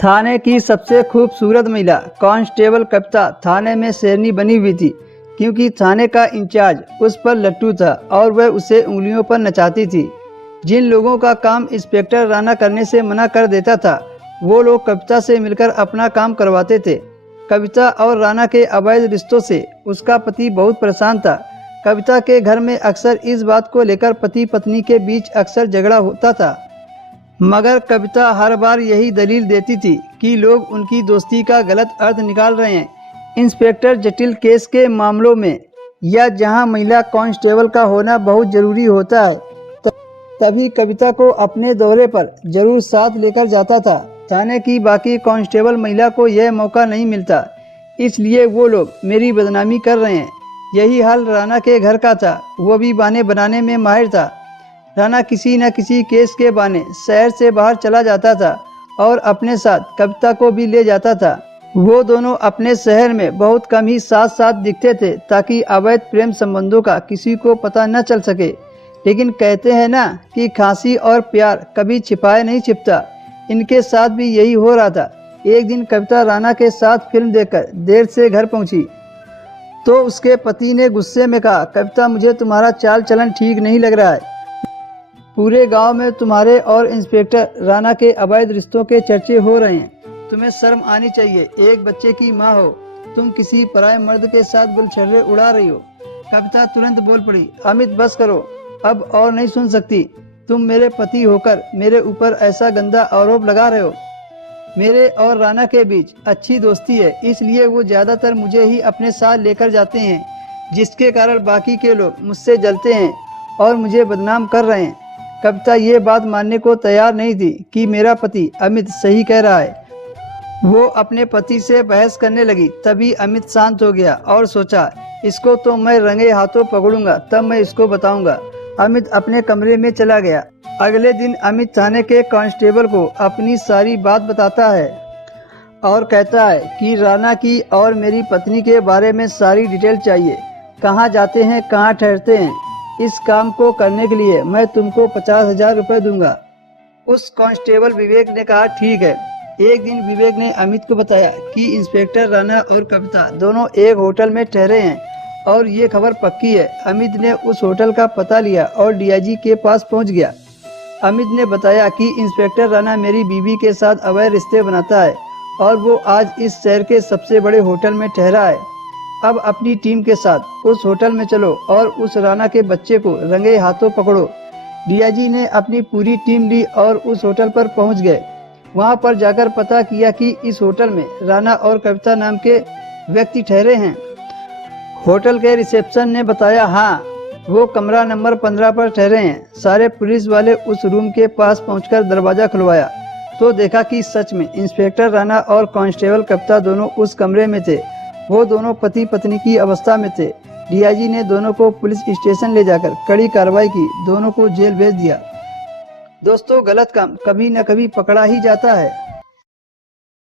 थाने की सबसे खूबसूरत महिला कांस्टेबल कविता थाने में शेरनी बनी हुई थी, क्योंकि थाने का इंचार्ज उस पर लट्टू था और वह उसे उंगलियों पर नचाती थी। जिन लोगों का काम इंस्पेक्टर राणा करने से मना कर देता था, वो लोग कविता से मिलकर अपना काम करवाते थे। कविता और राणा के अवैध रिश्तों से उसका पति बहुत परेशान था। कविता के घर में अक्सर इस बात को लेकर पति पत्नी के बीच अक्सर झगड़ा होता था, मगर कविता हर बार यही दलील देती थी कि लोग उनकी दोस्ती का गलत अर्थ निकाल रहे हैं। इंस्पेक्टर जटिल केस के मामलों में या जहां महिला कांस्टेबल का होना बहुत जरूरी होता है, तभी कविता को अपने दौरे पर जरूर साथ लेकर जाता था। थाने की बाकी कांस्टेबल महिला को यह मौका नहीं मिलता, इसलिए वो लोग मेरी बदनामी कर रहे हैं। यही हाल राणा के घर का था, वो भी बहाने बनाने में माहिर था। राणा किसी न किसी केस के बहाने शहर से बाहर चला जाता था और अपने साथ कविता को भी ले जाता था। वो दोनों अपने शहर में बहुत कम ही साथ साथ दिखते थे, ताकि अवैध प्रेम संबंधों का किसी को पता न चल सके। लेकिन कहते हैं ना कि खांसी और प्यार कभी छिपाए नहीं छिपता, इनके साथ भी यही हो रहा था। एक दिन कविता राणा के साथ फिल्म देखकर देर से घर पहुंची तो उसके पति ने गुस्से में कहा, कविता मुझे तुम्हारा चाल चलन ठीक नहीं लग रहा है। पूरे गांव में तुम्हारे और इंस्पेक्टर राणा के अवैध रिश्तों के चर्चे हो रहे हैं। तुम्हें शर्म आनी चाहिए, एक बच्चे की माँ हो, तुम किसी पराये मर्द के साथ गुलछर्रे उड़ा रही हो। कविता तुरंत बोल पड़ी, अमित बस करो, अब और नहीं सुन सकती। तुम मेरे पति होकर मेरे ऊपर ऐसा गंदा आरोप लगा रहे हो। मेरे और राणा के बीच अच्छी दोस्ती है, इसलिए वो ज्यादातर मुझे ही अपने साथ लेकर जाते हैं, जिसके कारण बाकी के लोग मुझसे जलते हैं और मुझे बदनाम कर रहे हैं। कविता ये बात मानने को तैयार नहीं थी कि मेरा पति अमित सही कह रहा है। वो अपने पति से बहस करने लगी। तभी अमित शांत हो गया और सोचा, इसको तो मैं रंगे हाथों पकड़ूंगा, तब मैं इसको बताऊंगा। अमित अपने कमरे में चला गया। अगले दिन अमित थाने के कांस्टेबल को अपनी सारी बात बताता है और कहता है कि राणा की और मेरी पत्नी के बारे में सारी डिटेल चाहिए। कहाँ जाते हैं, कहाँ ठहरते हैं। इस काम को करने के लिए मैं तुमको 50,000 रुपये दूंगा। उस कांस्टेबल विवेक ने कहा, ठीक है। एक दिन विवेक ने अमित को बताया कि इंस्पेक्टर राणा और कविता दोनों एक होटल में ठहरे हैं और ये खबर पक्की है। अमित ने उस होटल का पता लिया और डीआईजी के पास पहुंच गया। अमित ने बताया कि इंस्पेक्टर राणा मेरी बीवी के साथ अवैध रिश्ते बनाता है और वो आज इस शहर के सबसे बड़े होटल में ठहरा है। अब अपनी टीम के साथ उस होटल में चलो और उस राणा के बच्चे को रंगे हाथों पकड़ो। डीआईजी ने अपनी पूरी टीम ली और उस होटल पर पहुंच गए। वहां पर जाकर पता किया कि इस होटल में राणा और कविता नाम के व्यक्ति ठहरे हैं। होटल के रिसेप्शन ने बताया, हाँ, वो कमरा नंबर 15 पर ठहरे हैं। सारे पुलिस वाले उस रूम के पास पहुंचकर दरवाजा खुलवाया तो देखा कि सच में इंस्पेक्टर राणा और कांस्टेबल कविता दोनों उस कमरे में थे। वो दोनों पति पत्नी की अवस्था में थे। डीआईजी ने दोनों को पुलिस स्टेशन ले जाकर कड़ी कार्रवाई की, दोनों को जेल भेज दिया। दोस्तों, गलत काम कभी न कभी पकड़ा ही जाता है।